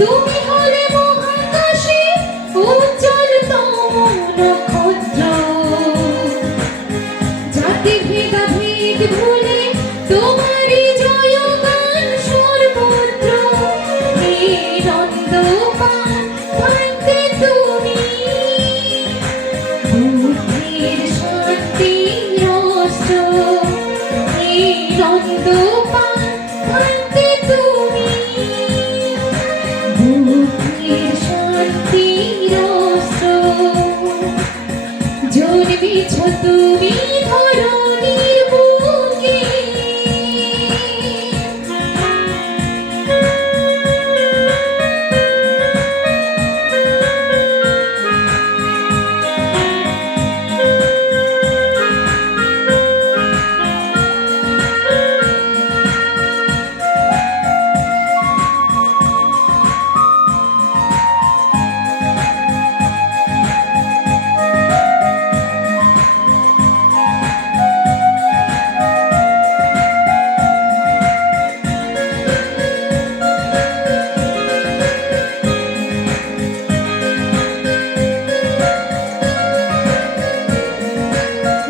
তুমি হলে মহাকাশে উজ্জ্বলতম নক্ষত্র, জাতি ভেদাভেদ ভুলে তোমারই জয়গান সর্বত্র। হে নন্দপাল ভান্তে তুমি, বুদ্ধির শান্তির অস্ত্র। হে নন্দপাল ভান্তে তুমি, বুদ্ধির শান্তির অস্ত্র। জন্মেছ তুমি ধরণীর বুকে,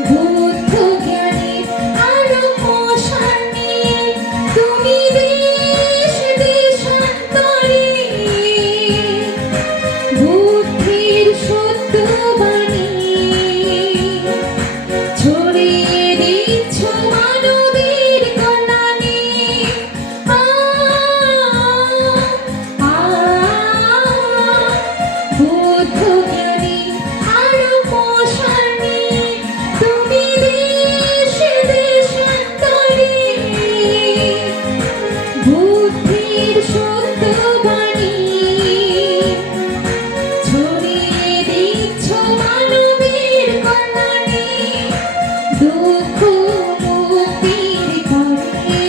বুদ্ধ জ্ঞানের আলো মশাল নিয়ে তুমি দেশ দেশান্তরে বুদ্ধির সত্য বাণী ছড়িয়ে দিচ্ছ মানবের কল্যাণে। আ আ বুদ্ধ জ্ঞানের আলো মশাল নিয়ে তুমি দেশ দেশান্তরে বুদ্ধির সত্য বাণী ছড়িয়ে দিচ্ছ মানবের কল্যাণে। দুঃখ মুক্তির পথে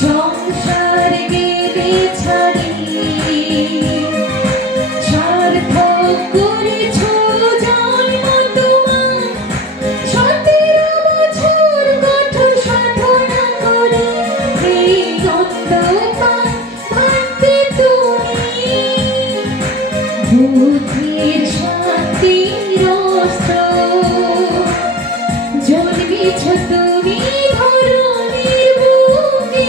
সংসার গেলে ছাড়িয়ে সার্থক করেছ জন্ম তোমার। 17 বছর কঠোর সাধনা করে হে নন্দপাল ভান্তে তুমি, বুদ্ধির শান্তির অস্ত্র। জন্মেছ তুমি ধরণীর বুকে,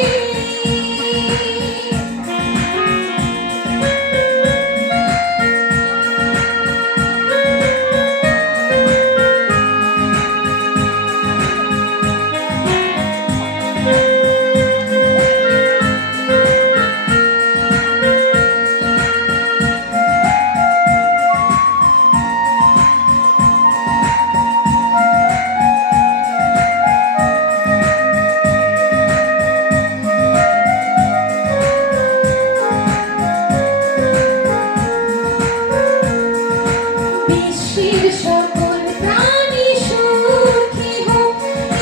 বিশ্বের সকল প্রাণী সুখী হোক,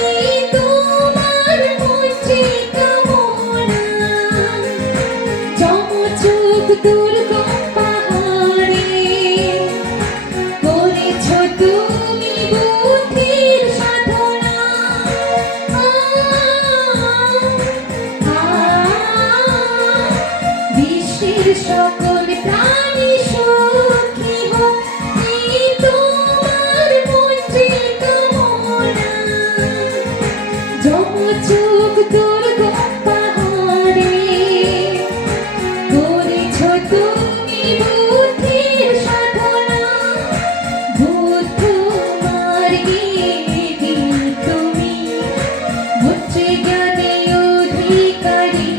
এই তোমার মৈত্রী কামনা। যমযুগ দুর্গম পাহাড়ে করেছ তুমি বুদ্ধির সাধনা। আ আ বিশ্বের সকল প্রাণী সুখী হোক, এই তোমার মৈত্রী কামনা। যমযুগ দুর্গম পাহাড়ে করেছ তুমি বুদ্ধির সাধনা। বুদ্ধ মার্গে তুমি বুদ্ধি জ্ঞানে অধিকারী,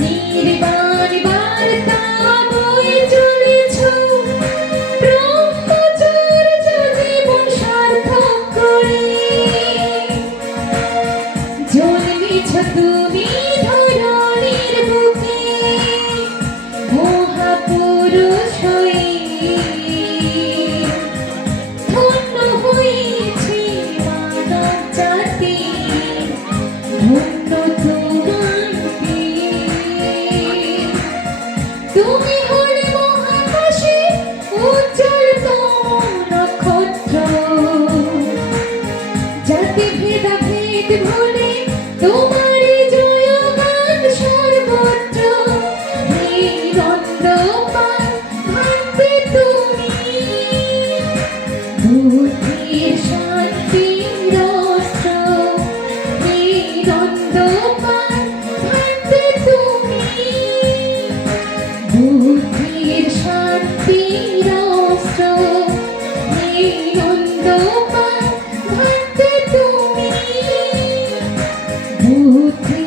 নির্বাণ বার্তা বয়ে চলেছ, ব্রহ্মচর্য জীবন সার্থক করে। জন্মেছ তুমি ধরণীর বুকে, মহাপুরুষ হয়ে ধন্য হয়েছে মানব জাতি, ধন্য তোমার পেয়ে। তুমি হলে মহাকাশে উজ্জ্বলতম নক্ষত্র, জাতি ভেদাভেদ ভুলে তোমারই পা ভাঙতে তুমি বুদ্ধি